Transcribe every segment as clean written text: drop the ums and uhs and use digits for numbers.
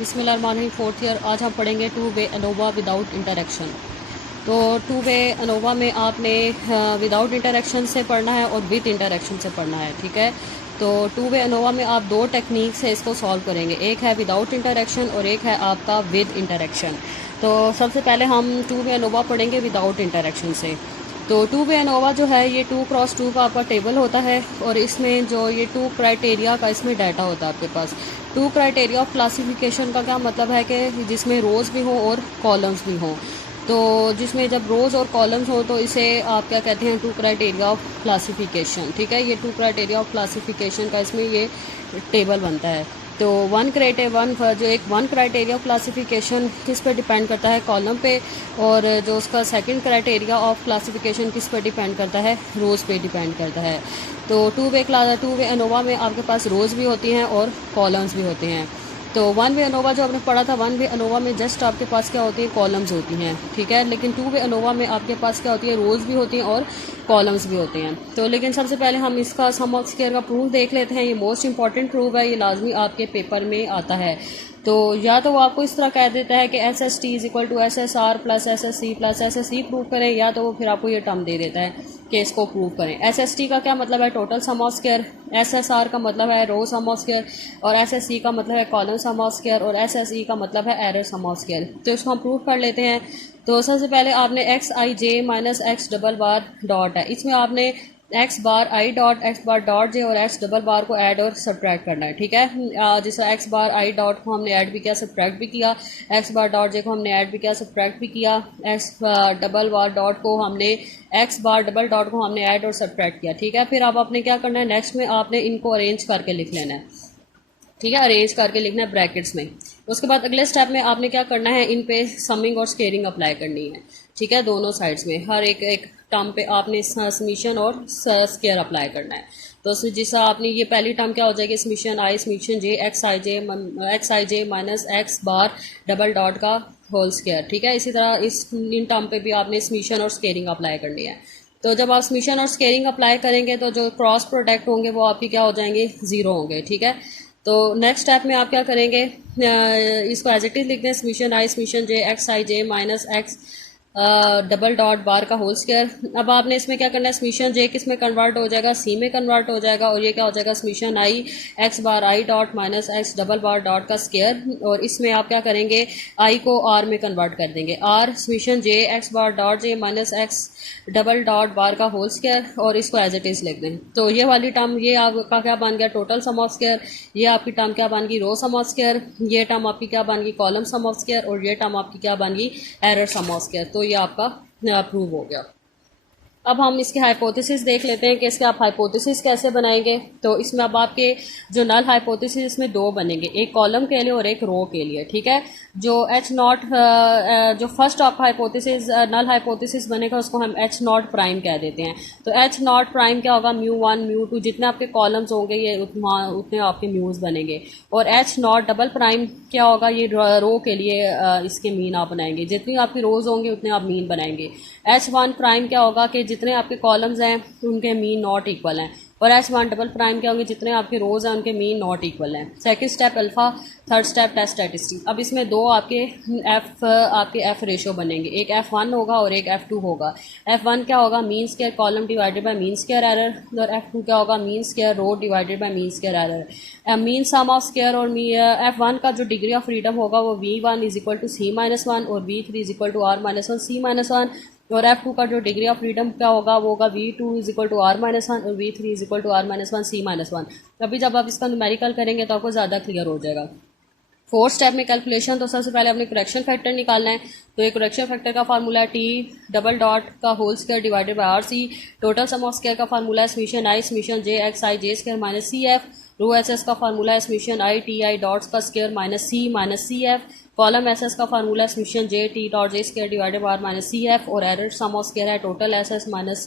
बिस्मिल्लाहिर्रहमानिर्रहीम। Fourth year. आज हम पढ़ेंगे two way ANOVA without interaction. तो टू वे अनोवा में आपने विदाउट इंटरेक्शन से पढ़ना है और विद इंटरेक्शन से पढ़ना है, ठीक है। तो टू वे अनोवा में आप दो टेक्निक से इसको सॉल्व करेंगे, एक है विदाउट इंटरेक्शन और एक है आपका विद इंटरेक्शन। तो सबसे पहले हम टू वे अनोवा पढ़ेंगे विदाउट इंटरेक्शन से। तो टू वे अनोवा जो है ये 2x2 का आपका टेबल होता है और इसमें जो ये 2 क्राइटेरिया का इसमें डाटा होता है आपके पास। 2 क्राइटेरिया ऑफ क्लासिफिकेशन का क्या मतलब है कि जिसमें रोज़ भी हो और कॉलम्स भी हों। तो जिसमें जब रोज़ और कॉलम्स हो तो इसे आप क्या कहते हैं, 2 क्राइटेरिया ऑफ क्लासिफिकेशन, ठीक है। ये 2 क्राइटेरिया ऑफ क्लासिफिकेशन का इसमें ये टेबल बनता है। तो वन क्राइटेरिया ऑफ क्लासिफिकेशन किस पे डिपेंड करता है, कॉलम पे, और जो उसका सेकंड क्राइटेरिया ऑफ क्लासिफिकेशन किस पे डिपेंड करता है, रोज़ पे डिपेंड करता है। तो टू वे अनोवा में आपके पास रोज़ भी होती हैं और कॉलम्स भी होते हैं। तो वन वे अनोवा जो आपने पढ़ा था, वन वे अनोवा में जस्ट आपके पास क्या होती है, कॉलम्स होती हैं, ठीक है। लेकिन टू वे अनोवा में आपके पास क्या होती है, रोज़ भी होती हैं और कॉलम्स भी होते हैं। तो लेकिन सबसे पहले हम इसका सम ऑफ स्क्वायर का प्रूफ देख लेते हैं। ये मोस्ट इंपॉर्टेंट प्रूफ है, ये लाजमी आपके पेपर में आता है। तो या तो वो आपको इस तरह कह देता है कि S S T is equal to S S R plus S S C plus S S C prove करें, या तो वो फिर आपको ये टर्म दे देता है कि इसको प्रूव करें। एस एस टी का क्या मतलब है, total sum of square. S S are का मतलब है रो सम ऑफ स्क्वायर, और एस एस सी का मतलब है कॉलम सम ऑफ स्क्वायर, और एस एस ई का मतलब है एरर सम ऑफ स्क्वायर। तो इसको हम प्रूव कर लेते हैं। तो सबसे पहले आपने एक्स आई j minus x double bar dot है, इसमें आपने x bar i dot, x bar dot j और एक्स डबल बार को ऐड और सब्ट्रैक्ट करना है, ठीक है। जैसे एक्स बार आई डॉट को हमने ऐड भी किया, सब्ट्रैक्ट भी किया। एक्स बार डॉट जे को हमने ऐड भी किया, सब्ट्रैक्ट भी किया। एक्स डबल बार डॉट को हमने एक्स बार डबल डॉट को हमने ऐड और सब्ट्रैक्ट किया, ठीक है। फिर अब आपने क्या करना है, नेक्स्ट में आपने इनको अरेंज करके लिख लेना है, ठीक है। अरेंज करके लिखना है ब्रैकेट्स में। उसके बाद अगले स्टेप में आपने क्या करना है, इन पे समिंग और स्केयरिंग अप्लाई करनी है, ठीक है। दोनों साइड्स में हर एक टर्म पे आपने समीशन और स्केयर अप्लाई करना है। तो उसमें जैसा आपने ये पहली टर्म क्या हो जाएगी, summation i summation J x I j minus x bar double dot का होल स्केयर, ठीक है। इसी तरह इन टर्म पे भी आपने समीशन और स्केयरिंग अप्लाई करनी है। तो जब आप समीशन और स्केयरिंग अप्लाई करेंगे तो जो क्रॉस प्रोडक्ट होंगे वो आपके क्या हो जाएंगे, ज़ीरो होंगे, ठीक है। तो नेक्स्ट स्टेप में आप क्या करेंगे, इसको एज इट इज लिख दें, summation i summation J x I j minus x double dot bar का होल स्क्वायर। अब आपने इसमें क्या करना है, समीशन जे किस में कन्वर्ट हो जाएगा, सी में कन्वर्ट हो जाएगा, और ये क्या हो जाएगा, summation I x bar i dot minus x double bar dot का स्क्वायर। और इसमें आप क्या करेंगे, आई को आर में कन्वर्ट कर देंगे, आर समीशन जे X bar dot J minus x double dot bar का होल स्क्वायर, और इसको एज इट इज लिख दें। तो ये वाली टर्म ये आपका क्या बन गया, टोटल सम ऑफ स्क्वायर। ये आपकी टर्म क्या बन गई, रो सम ऑफ स्क्वायर। ये टर्म आपकी क्या बन गई, कॉलम सम ऑफ स्क्वायर, और ये टर्म आपकी क्या बन गई, एरर सम ऑफ स्क्वायर। तो ये आपका प्रूव हो गया। अब हम इसके हाइपोथेसिस देख लेते हैं कि इसके आप हाइपोथेसिस कैसे बनाएंगे। तो इसमें अब आपके जो नल हाइपोथेसिस इसमें दो बनेंगे, एक कॉलम के लिए और एक रो के लिए, ठीक है। जो एच नॉट जो फर्स्ट आपका हाइपोथेसिस नल हाइपोथेसिस बनेगा उसको हम एच नॉट प्राइम कह देते हैं। तो एच नॉट प्राइम क्या होगा, म्यू वन म्यू टू, जितने आपके कॉलम्स होंगे ये उतने आपके म्यूज़ बनेंगे। और एच नॉट डबल प्राइम क्या होगा, ये रो के लिए इसके मीन आप बनाएंगे, जितनी आपकी रोज होंगे उतने आप मीन बनाएंगे। एच वन प्राइम क्या होगा कि जितने आपके कॉलम्स हैं उनके मीन नॉट इक्वल हैं, और एच वन डबल प्राइम क्या होंगे, जितने आपके रोज हैं उनके मीन नॉट इक्वल हैं। Second step alpha, third step test statistic. अब इसमें दो आपके एफ रेशो बनेंगे, एक F1 होगा और एक F2 होगा। F1 क्या होगा, mean square column divided by mean square error, और F2 क्या होगा, mean square row divided by mean square error. Mean sum of square और F1 का जो डिग्री ऑफ फ्रीडम होगा वो V1 is equal to C minus one, और V3 is equal to R minus one C minus one. और F2 का जो degree of freedom क्या होगा वो होगा V2 is equal to R minus one, और V3 is equal to R minus one C minus one. अभी जब आप इसका न्यूमेरिकल करेंगे तो आपको ज़्यादा क्लियर हो जाएगा। फोर्थ स्टेप में कैलकुलेशन। तो सबसे पहले अपने करेक्शन फैक्टर निकालना है। तो एक करेक्शन फैक्टर का फार्मूला है टी डबल डॉट का whole square divided by r c. Total sum of square का फार्मूला है summation i summation J x I J square minus C F. Row S S का formula है summation I T i dots का square minus C F. Column S S का formula है summation j t dot J square divided by minus C F, और error sum of square है total S S minus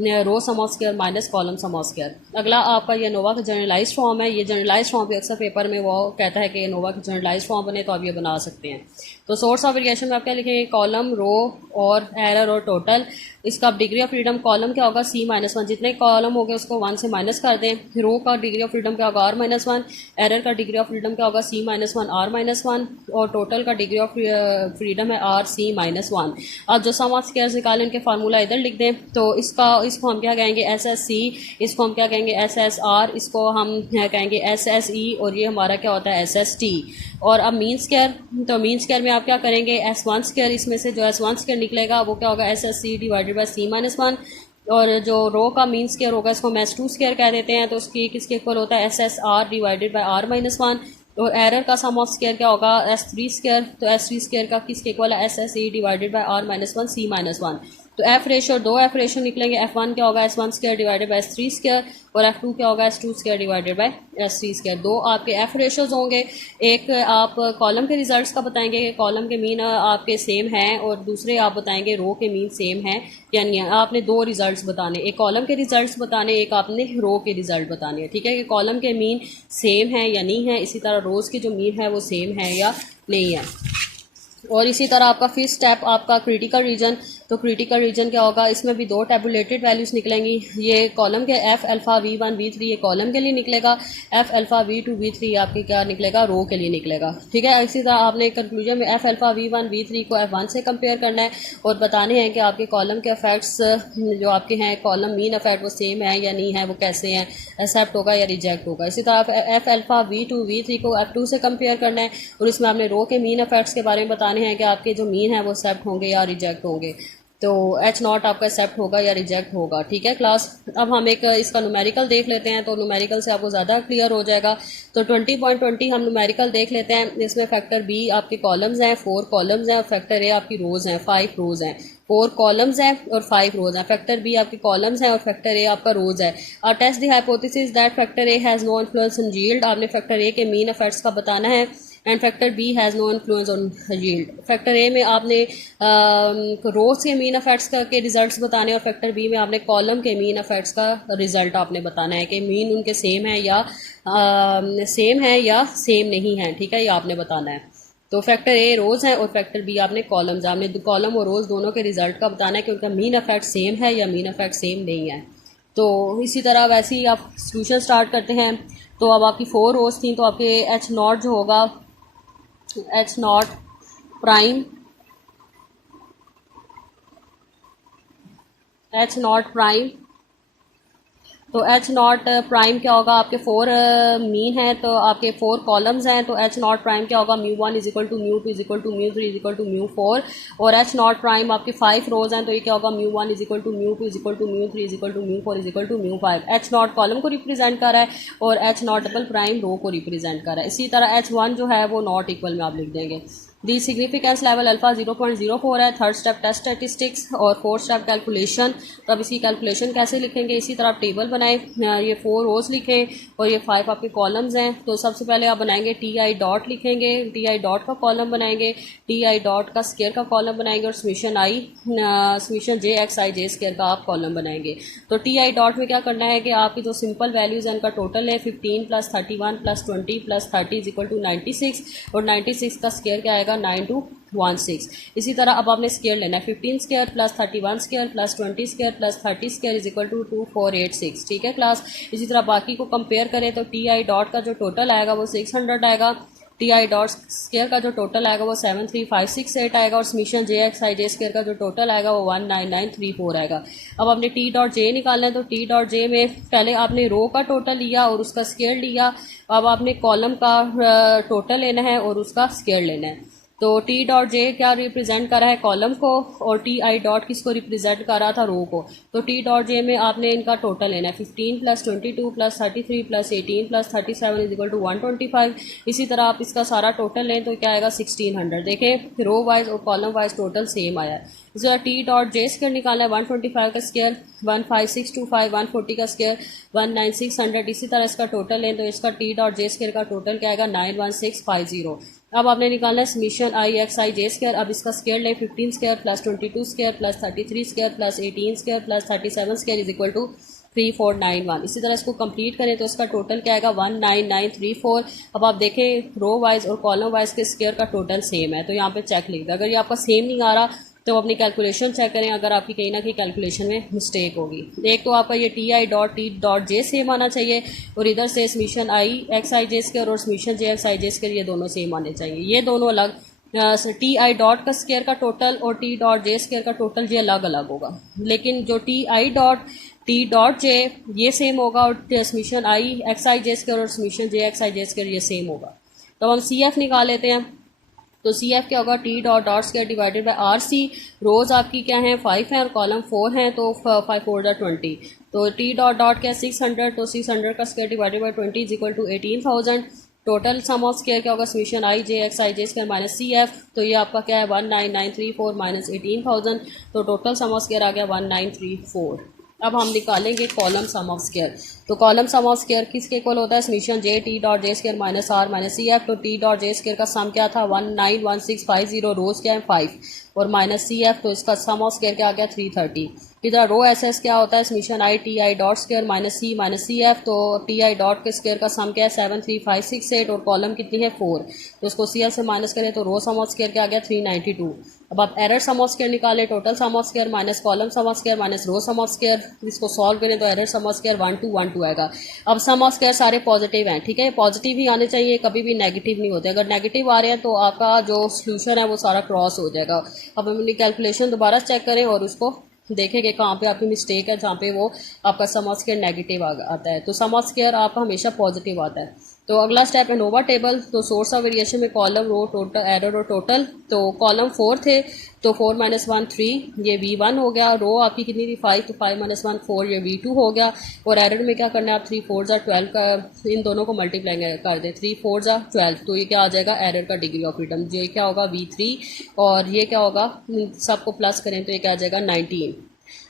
row sum of square minus column sum of square. अगला आपका ये नोवा का generalise form है। ये generalise form भी अक्सर पेपर में वो कहता है कि ये नोवा का जनरलाइज फॉर्म बने तो आप ये बना सकते हैं। तो सोर्स ऑफ वेरिएशन में आप क्या लिखेंगे, कॉलम, रो और एरर और टोटल। इसका डिग्री ऑफ फ्रीडम कॉलम क्या होगा, C-1, जितने कॉलम हो गए उसको 1 से माइनस कर दें। रो का डिग्री ऑफ फ्रीडम क्या होगा, R-1, एरर का डिग्री ऑफ फ्रीडम क्या होगा, C-1 R-1, और टोटल का डिग्री ऑफ फ्रीडम है RC-1। अब जो सम ऑफ स्क्वायर्स निकालें इनके फार्मूला इधर लिख दें। तो इसको हम क्या कहेंगे SSC, इसको हम क्या कहेंगे SSR, इसको हम कहेंगे SSE, और ये हमारा क्या होता है SST। और अब मीन स्क्वायर, तो मीन स्क्वायर में आप क्या करेंगे S1 स्क्वायर, इसमें से जो S1 स्क्वायर निकलेगा वो क्या होगा SSC डिवाइडेड बाय C-1, और जो रो का मीन स्क्वायर होगा इसको हम S2 स्क्वायर कह देते हैं, तो उसकी किसके इक्वल होता है SSR डिवाइडेड बाय R-1। और एरर का सम ऑफ स्क्वायर क्या होगा S3 स्क्वायर, तो S3 स्क्वायर का किसके इक्वल है SSE divided by R-1 C-1। तो एफ रेशो, दो एफ रेशो निकलेंगे, F1 क्या होगा S1 square divided bye S3 square, और F2 क्या होगा S2 square divided bye S3 square. दो आपके एफ रेशोज होंगे। एक आप कॉलम के रिजल्ट्स का बताएंगे कि कॉलम के मीन आपके सेम हैं, और दूसरे आप बताएंगे रो के मीन सेम हैं या नहीं है। आपने दो रिजल्ट्स बताने, एक कॉलम के रिजल्ट्स बताने, एक आपने रो के रिजल्ट बताने हैं, ठीक है, कि कॉलम के मीन सेम है या नहीं है, इसी तरह रोज़ के जो मीन है वो सेम है या नहीं है। और इसी तरह आपका फिफ्थ स्टेप आपका क्रिटिकल रीजन। तो क्रिटिकल रीजन क्या होगा, इसमें भी दो टेबुलेटेड वैल्यूज़ निकलेंगी। ये कॉलम के एफ अल्फ़ा V1 V3 ये कॉलम के लिए निकलेगा, एफ अल्फ़ा V2 V3 आपके क्या निकलेगा, रो के लिए निकलेगा, ठीक है। इसी तरह आपने कंक्लूजन में एफ अल्फ़ा V1 V3 को F1 से कंपेयर करना है और बताने हैं कि आपके कॉलम के इफेक्ट्स जो आपके हैं कॉलम मीन इफेक्ट वो सेम है या नहीं है, वो कैसे हैं, एक्सेप्ट होगा या रिजेक्ट होगा। इसी तरह एफ अल्फ़ा V2 V3 को F2 से कंपेयर करना है, और इसमें आपने रो के मीन इफेक्ट्स के बारे में बताने हैं कि आपके जो मीन है वो एक्सेप्ट होंगे या रिजेक्ट होंगे। तो H0 आपका एक्सेप्ट होगा या रिजेक्ट होगा, ठीक है क्लास। अब हम एक इसका न्यूमेरिकल देख लेते हैं, तो न्यूमेरिकल से आपको ज़्यादा क्लियर हो जाएगा। तो 20.20 हम न्यूमेरिकल देख लेते हैं। इसमें फैक्टर B आपके कॉलम्स हैं, 4 कॉलम्स हैं, और फैक्टर A आपकी रोज़ हैं, 5 रोज़ हैं। 4 कॉलम्स हैं और 5 रोज़ हैं। फैक्टर B आपके कॉलम्स हैं और फैक्टर A आपका रोज़ है। Test the hypothesis that factor A has no influence on yield. आपने फैक्टर A के मीन इफेक्ट्स का बताना है, and factor B has no influence on yield. Factor A में आपने रोज के मीन इफेक्ट्स के रिजल्ट्स बताने, और फैक्टर B में आपने कॉलम के मीन इफेक्ट्स का रिजल्ट आपने बताना है कि मीन उनके सेम है या सेम नहीं है, ठीक है, ये आपने बताना है। तो फैक्टर A रोज़ है और फैक्टर B आपने कॉलम्स, आपने कॉलम और रोज़ दोनों के रिजल्ट का बताना है कि उनका मीन इफेक्ट सेम है या मीन इफेक्ट सेम नहीं है। तो इसी तरह वैसे ही आप सॉल्यूशन स्टार्ट करते हैं। तो अब आपकी 4 रोज़ थी, तो आपके H0 जो होगा H0 प्राइम, H0 प्राइम, तो H0 प्राइम क्या होगा, आपके 4 मीन है, तो आपके 4 कॉलम्स हैं, तो H0 प्राइम क्या होगा, μ1 is equal to μ2 is equal to μ3 is equal to μ4, और H0 प्राइम आपके 5 रोज हैं, तो ये क्या होगा, μ1 is equal to μ2 is equal to μ3 is equal to μ4 is equal to μ5। H0 column को रिप्रेजेंट कर रहा है और H0 डबल प्राइम रो को रिप्रेजेंट कर रहा है। इसी तरह H1 जो है वो नॉट इक्वल में आप लिख देंगे। दी सिग्निफिकेंस लेवल अल्फा 0.04 है। थर्ड स्टेप टेस्ट स्टैटिस्टिक्स और फोर्थ स्टेप कैलकुलेशन। तो अब इसकी कैलकुलेशन कैसे लिखेंगे, इसी तरह आप टेबल बनाएं, ये 4 रोज लिखें और ये 5 आपके कॉलम्स हैं। तो सबसे पहले आप बनाएंगे TI डॉट लिखेंगे, TI डॉट का कॉलम बनाएंगे, TI डॉट का स्क्वायर का कॉलम बनाएंगे और समीशन JXI स्क्वायर का आप कॉलम बनाएंगे। तो TI डॉट में क्या करना है कि आपकी जो सिंपल वैल्यूज़ हैं उनका टोटल है 15 + 31 + 20 + 30 इज इक्वल टू 96, और 96 का स्क्वायर क्या आएगा 9216। इसी तरह अब आपने स्क्वायर लेना है 15 square + 31 square + 20 square + 30 square is equal to 2486, ठीक है क्लास। इसी तरह बाकी को कंपेयर करें तो TI डॉट का जो टोटल आएगा वो 600 आएगा, TI डॉट स्क्वायर का जो टोटल आएगा वो 73568 आएगा, और समीशन JXI स्क्वायर का जो टोटल आएगा वो 19934 आएगा। अब आपने T डॉट J निकालना है, तो T डॉट J में पहले आपने रो का टोटल लिया और उसका स्क्वायर लिया। अब आपने कॉलम का टोटल लेना है और उसका स्क्वायर लेना है। तो T डॉट J क्या रिप्रेजेंट कर रहा है, कॉलम को, और TI डॉट किसको रिप्रेजेंट कर रहा था, रो को। तो T डॉट J में आपने इनका टोटल लेना है 15 + 22 + 33 + 18 + 37 इज इक्वल टू 125। इसी तरह आप इसका सारा टोटल लें तो क्या आएगा 1600। देखें रो वाइज और कॉलम वाइज टोटल सेम आया है। जो टी डॉट जे स्क्वायर निकालना है 125 का स्क्वायर 15625 140 का स्क्वायर 19600, इसी तरह इसका टोटल है तो इसका टी डॉट जे स्क्वायर का टोटल क्या आएगा 91650। अब आपने निकालना है summation I X I J square. अब इसका स्क्वायर लें 15 square plus 22 square plus 33 square plus 18 square plus 37 square is equal to 3491। इसी तरह इसको कंप्लीट करें तो इसका टोटल क्या आएगा 19934। अब आप देखें रो वाइज और कॉलम वाइज के स्क्वायर का टोटल सेम है, तो यहाँ पे चेक लिख दें। अगर ये आपका सेम नहीं आ रहा तो अपनी कैलकुलेशन चेक करें, अगर आपकी कहीं ना कहीं कैलकुलेशन में मिस्टेक होगी। एक तो आपका ये टी डॉट जे सेम आना चाहिए और इधर से summation I X I J square और समीशन जे एक्स आई जे स्क्वायर ये दोनों सेम आने चाहिए। ये दोनों अलग टी आई डॉट का स्क्वायर का टोटल और टी डॉट जे स्क्वायर का टोटल ये अलग अलग होगा, लेकिन जो टी डॉट जे ये सेम होगा और summation I X I J square और समीशन जे एक्स आई जे स्क्वायर ये सेम होगा। तो हम सी एफ निकाल लेते हैं। तो सी एफ क्या होगा t dot dot square divided by r c. Rows आपकी क्या है 5 हैं और कॉलम 4 हैं, तो 5 4 20। तो टी डॉट डॉट क्या 600, तो 600 का square divided by 20 is equal to 18,000। Total sum of square क्या होगा summation i j x I J square minus C F, तो ये आपका क्या है 19934 माइनस 18,000, तो टोटल सम ऑफ स्क्वायर आ गया 1934। अब हम निकालेंगे कॉलम सम ऑफ स्क्वायर। तो कॉलम सम ऑफ स्क्वायर किसके इक्वल होता है समीशन जे टी डॉट जे square minus r minus C F. तो टी डॉट जे स्क्वायर का सम क्या था 191650, रोज क्या है 5 और माइनस सी एफ, तो इसका सम ऑफ स्क्वायर क्या आ गया 330। इधर रो एस एस क्या होता है summation I T I dot square minus C F. तो T I dot K square का सम क्या है 73568 और कॉलम कितनी है 4, तो इसको सी एफ से माइनस करें तो रो सम ऑफ स्क्वायर क्या आ गया 392। अब आप एरर सम ऑफ स्क्वायर निकालें, total sum of square minus column sum of square minus row sum of square, इसको सॉल्व करें तो एरर सम ऑफ स्क्वायर 1212 आएगा। अब सम ऑफ स्क्वायर सारे पॉजिटिव हैं, ठीक है, पॉजिटिव ही आने चाहिए, कभी भी नेगेटिव नहीं होते। अगर नेगेटिव आ रहे हैं तो आपका जो सोल्यूशन है वो सारा क्रॉस हो जाएगा। अब हम अपनी कैलकुलेशन दोबारा चेक करें और उसको देखें कि कहाँ पे आपकी मिस्टेक है, जहाँ पे वो आपका सम ऑफ स्क्वायर नेगेटिव आता है। तो सम ऑफ स्क्वायर आपका हमेशा पॉजिटिव आता है। तो अगला स्टेप है नोवा टेबल। तो सोर्स ऑफ वेरिएशन में कॉलम रो टोटल एरर और टोटल। तो कॉलम 4 थे तो 4 - 1 3, ये V1 हो गया। रो आपकी कितनी थी 5, तो 5 - 1 4, ये V2 हो गया। और एरर में क्या करना है आप 3 4 12 का इन दोनों को मल्टीप्लाई कर दें, 3 4 12, तो ये क्या आ जाएगा एरर का डिग्री ऑफ फ्रीडम, जो ये क्या होगा V3 और ये क्या होगा सबको प्लस करें तो ये क्या आ जाएगा 19।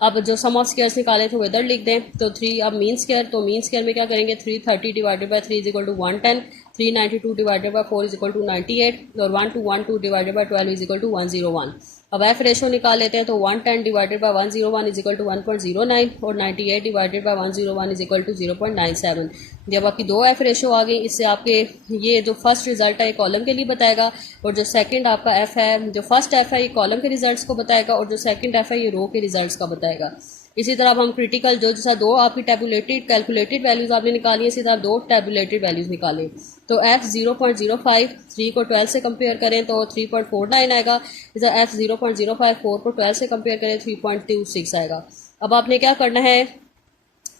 अब जो सम ऑफ स्क्वायर्स निकाले थे वो इधर लिख दें। तो 3 अब मीन स्क्वायर, तो मीन स्क्वायर में क्या करेंगे 330 divided by 3 is equal to 110, 392 divided by 4 is equal to 98 और 1212 divided by 12 is equal to 101। अब एफ रेशो निकाल लेते हैं। तो 110 divided by 101 is equal to 1.09 और 98 divided by 101 is equal to 0.97। जब आपकी दो एफ रेशो आ गई, इससे आपके ये जो फर्स्ट रिजल्ट है कॉलम के लिए बताएगा और जो सेकंड आपका एफ है, जो फर्स्ट एफ है ये कॉलम के रिजल्ट्स को बताएगा और जो सेकंड एफ है ये रो के रिजल्ट्स का बताएगा। इसी तरह अब हम क्रिटिकल जो जैसा दो आपकी टेबुलेटेड कैलकुलेटेड वैल्यूज आपने निकाली है, इसी तरह दो टेबुलेटेड वैल्यूज निकालें। तो एफ 0.05, 3 को 12 से कंपेयर करें तो 3.49 आएगा। इस तरह एफ 0.05, 4 को 12 से कंपेयर करें 3.26 आएगा। अब आपने क्या करना है,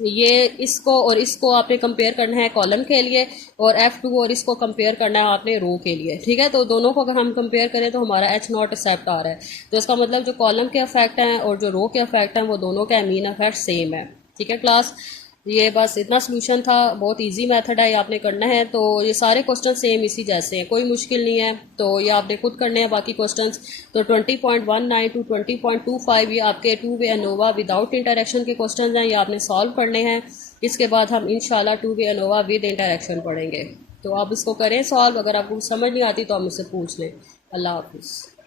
ये इसको और इसको आपने कंपेयर करना है कॉलम के लिए और F2 और इसको कंपेयर करना है आपने रो के लिए, ठीक है। तो दोनों को अगर हम कंपेयर करें तो हमारा H0 एक्सेप्ट आ रहा है, तो इसका मतलब जो कॉलम के अफेक्ट हैं और जो रो के अफेक्ट हैं वो दोनों का मीन अफेक्ट सेम है, ठीक है क्लास। ये बस इतना सोल्यूशन था, बहुत इजी मेथड है, ये आपने करना है। तो ये सारे क्वेश्चन सेम इसी जैसे हैं, कोई मुश्किल नहीं है, तो ये आपने खुद करने हैं बाकी क्वेश्चंस। तो 20.19 टू 20.25 ये आपके 2 वे एनोवा विदाउट इंटरेक्शन के क्वेश्चंस हैं, ये आपने सॉल्व करने हैं। इसके बाद हम इंशाल्लाह 2 वे एनोवा विद इंटरेक्शन पढ़ेंगे। तो आप इसको करें सॉल्व, अगर आपको समझ नहीं आती तो आप मुझसे पूछ लें। अल्लाह हाफिज़।